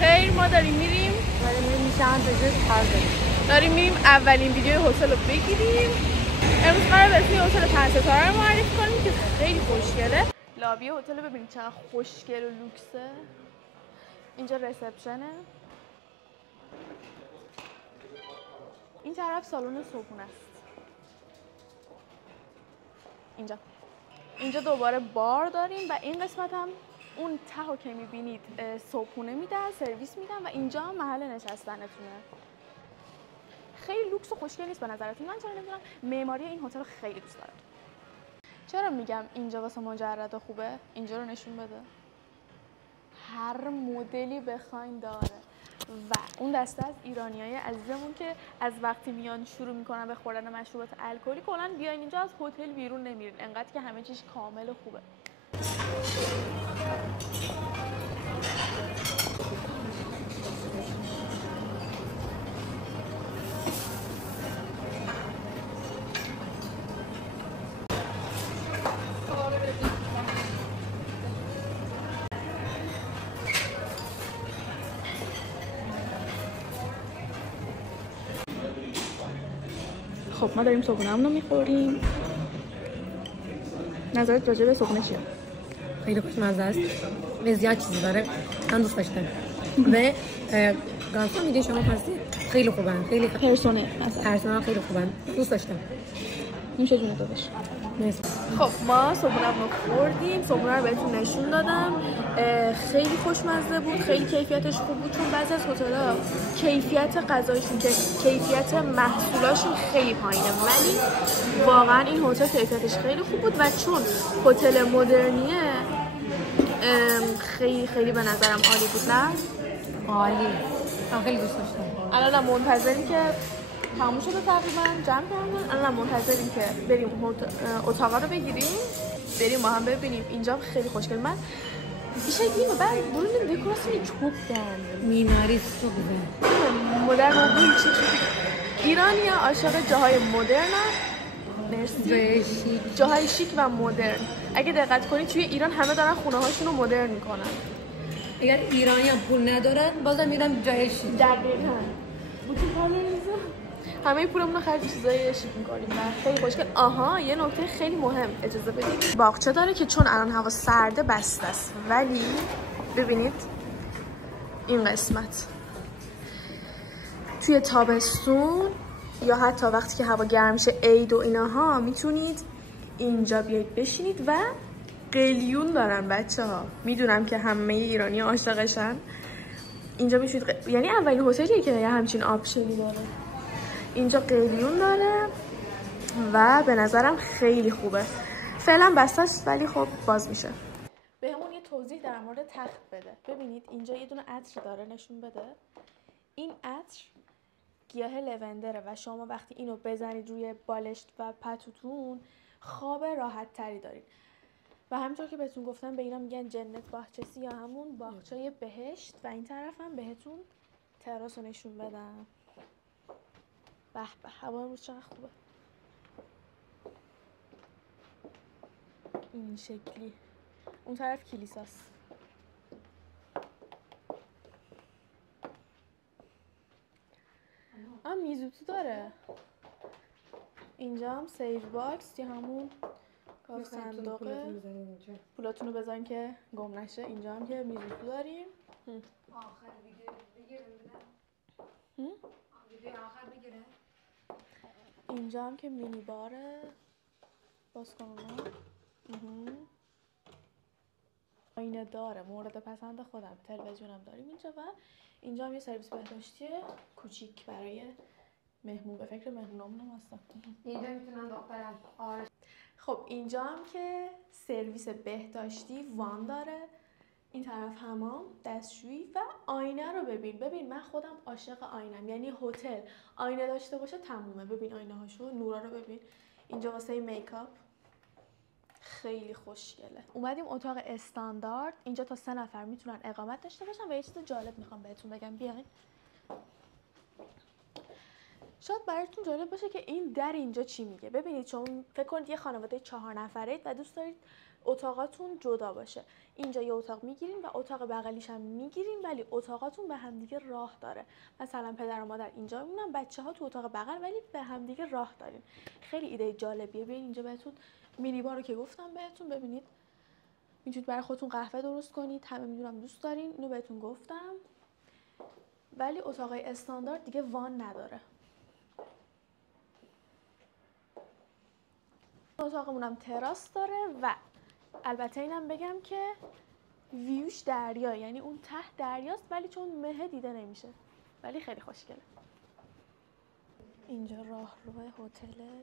خیر، ما داریم میریم اولین ویدیو هتل رو بگیریم. امروز قراره برسیم هتل 5 ستاره رو معرفی کنیم که خیلی خوشگله. لابی هتل رو ببینید چقدر خوشگل و لوکسه. اینجا رسپشنه. این طرف سالن صبحونه است. اینجا دوباره بار داریم و این قسمت هم اون تهو که میبینید صبحونه میدن، سرویس میدن و اینجا هم محل نشستنتونه. خیلی لوکس و خوشگل نیست به نظرتون؟ من چرا نمیدونم معماری این هتل رو خیلی دوست دارم. چرا میگم اینجا واسه مجرد خوبه؟ اینجا رو نشون بده. هر مدلی بخواین داره. و اون دسته از ایرانیای عزیزمون که از وقتی میان شروع میکنن به خوردن مشروبات الکلی کلا بیاین اینجا از هتل بیرون نمیرین، انقدر که همه چیز کامل و خوبه. خب ما داریم صبحونه‌مون رو میخوریم. نظرت راجع به صبحونه چیه؟ خیلی خوشمزه است. زیاد چیزی داره. من دوست داشتم. و گازها میگه شما هستید خیلی خوبن. خیلی پرسونل خیلی خوبن. دوست داشتم. این چه جونه داداش؟ مرسی. خب ما صبحونه‌مون رو خوردیم. صبحونه رو بهتون نشون دادم. خیلی خوشمزه بود، خیلی کیفیتش خوب بود، چون بعضی از هتل‌ها کیفیت غذاشون که کیفیت محصولاشون خیلی پایینه، ولی واقعا این هتل کیفیتش خیلی خوب بود و چون هتل مدرنیه خیلی به نظرم عالی بود. نه؟ عالی. من خیلی دوست داشتم. الان منتظریم که تموم شده تقریبا، جمع کردن. الان منتظریم که بریم اتاقا رو بگیریم، بریم ما هم ببینیم. اینجا خیلی خوشگل. من بیشتر اینو بعد برون دکوراسیون چوب دارن، معماری خوبه، مدرن و چی ایرانی ها عاشق جاهای مدرن، جاهای شیک و مدرن. اگه دقت کنید توی ایران همه دارن خونه هاشون رو مدرن میکنن. اگر ایرانی ها پول ندارن بازم میرن جای شیک. دقیقاً همه پولمون رو خرج چیزای شیک می‌کنیم و خیلی خوشگل. آها یه نکته خیلی مهم اجازه بدید. باغچه داره که چون الان هوا سرده بسته است، ولی ببینید این قسمت توی تابستون یا حتی وقتی که هوا گرم شه، عید و ایناها، میتونید اینجا بیاید بشینید و قلیون دارن بچه‌ها. میدونم که همه ایرانی عاشقشن. اینجا میشید یعنی اولین هتلیه که یه همچین آپشنی داره. اینجا قلیون داره و به نظرم خیلی خوبه. فعلا بسته است ولی خب باز میشه. بهمون یه توضیح در مورد تخت بده. ببینید اینجا یه دونه عطر داره، نشون بده. این عطر گیاه لوندره و شما وقتی اینو بزنید روی بالشت و پتوتون خواب راحت تری دارید. و همینطور که بهتون گفتم به اینا میگن جنت باغچه‌سی یا همون باغچه بهشت. و این طرف هم بهتون تراس رو نشون بدم. به به هوا امروز چقدر خوبه. این شکلی. اون طرف کلیساست. میزوتو داره. اینجا هم سیو باکس یا همون کاف صندوقه. پولاتون رو بذارین که گم نشه. اینجا هم که میزوتو داریم. آخر ویدیو آخر بگیره. اینجا هم که مینی باره. باز کنم. آینه داره، مورد پسند خودم. تلویزیونم داریم اینجا و اینجا هم یه سرویس بهداشتی کوچیک برای مهمون. به فکر مهمونامون هم هستم. اینجا میتونن دخترم. خب اینجا هم که سرویس بهداشتی وان داره. این طرف حمام، دستشویی و آینه رو ببین. من خودم عاشق آینم، یعنی هتل آینه داشته باشه تمومه. ببین آینه هاشو، نورا رو ببین. اینجا واسه میکاپ خیلی خوشگله. اومدیم اتاق استاندارد. اینجا تا 3 نفر میتونن اقامت داشته باشن و یه چیز جالب میخوام بهتون بگم. بیاین. شاید براتون جالب باشه که این در اینجا چی میگه. ببینید چون فکر کنید یه خانواده 4 نفرید و دوست دارید اتاقاتون جدا باشه. اینجا یه اتاق میگیرین و اتاق بغلیش هم میگیرین، ولی اتاقاتون به همدیگه راه داره. مثلا پدر و مادر اینجا میمونن، بچه‌ها تو اتاق بغل، ولی به همدیگه راه دارین. خیلی ایده جالبیه. بیاین اینجا بهتون مینی بار رو که گفتم بهتون، ببینید میتونید برای خودتون قهوه درست کنید. همه میدونم دوست دارین، اینو بهتون گفتم. ولی اتاقای استاندارد دیگه وان نداره. اتاقمونم تراس داره و البته اینم بگم که ویوش دریا، یعنی اون ته دریاست، ولی چون مه دیده نمیشه، ولی خیلی خوشگله. اینجا راهرو هتله.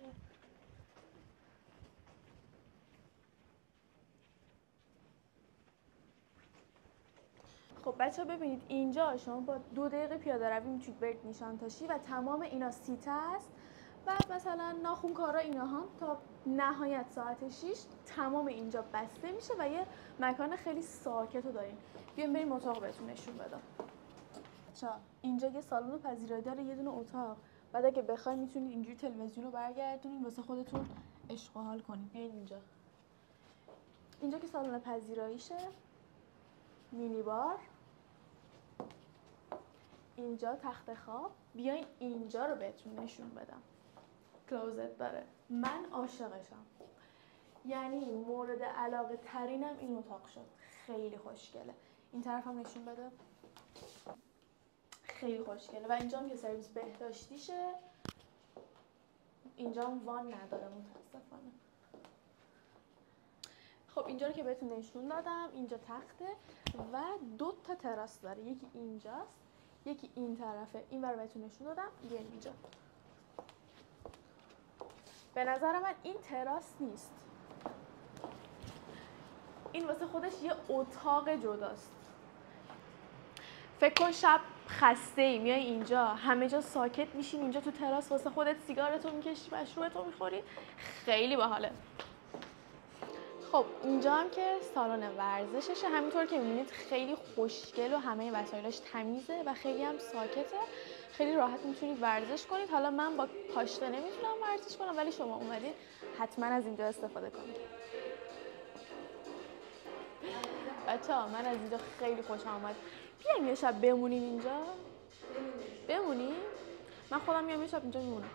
خب بچه ببینید اینجا شما با 2 دقیقه پیاده روی میتونید برید نیشانتاشی و تمام اینا سیته است. بعد مثلا ناخونکارا اینا هم تا نهایت ساعت 6 تمام اینجا بسته میشه و یه مکان خیلی ساکت رو دارین. بیاین بریم اتاق بهتون نشون بدم. اینجا یه سالن پذیرایی داره، یه دونه اتاق. بعد اگه بخواید میتونید اینجوری تلویزیون رو برگردونید واسه خودتون عشق و حال کنید. بیاین اینجا که سالن پذیراییشه، مینی بار، اینجا تخت خواب. بیاین اینجا رو بهتون نشون بدم. کلوزت داره. من عاشقشم. یعنی مورد علاقه ترینم این اتاق شد. خیلی خوشگله. این طرف هم نشون بده. خیلی خوشگله. و اینجا هم که سرویس بهداشتیشه. اینجا هم وان نداره متاسفانه. خب اینجا رو که بهتون نشون دادم. اینجا تخته و 2 تا تراس داره. یکی اینجاست، یکی این طرفه. این رو بهتون نشون دادم. بیاین اینجا. به نظر من این تراس نیست. این واسه خودش یه اتاق جداست. فکر کن شب خسته ای میای اینجا، همه جا ساکت میشین، اینجا تو تراس واسه خودت سیگارتو میکشی، مشروبتو میخوری. خیلی باحاله. خب اینجا هم که سالن ورزششه. همینطور که میبینید خیلی خوشگل و همه وسایلش تمیزه و خیلی هم ساکته. خیلی راحت میتونید ورزش کنید. حالا من با پاشنه نمیتونم ورزش کنم، ولی شما اومدید حتما از اینجا استفاده کنید. بچه‌ها من از اینجا خیلی خوشم اومد. بیایم یه شب بمونیم اینجا. بمونیم؟ من خودم میام یه شب اینجا میمونم.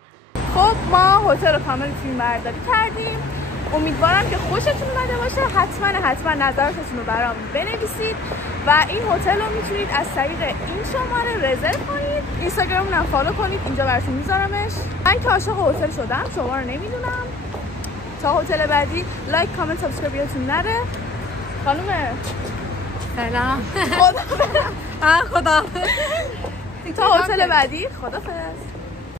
خب ما هتل رو کامل فیلم برداری کردیم. امیدوارم که خوشتون اومده باشه. حتما نظراتتون رو برام بنویسید و این هتل رو میتونید از طریق این شماره رزرو کنید. اینستاگراممون هم فالو کنید، اینجا براتون میذارمش. من که عاشق هتل شدم، شما رو نمیدونم. تا هتل بعدی لایک، کامنت، سابسکرایب یادتون نره. خانم سلام. خدا خدا. تا هتل بعدی خدافظ.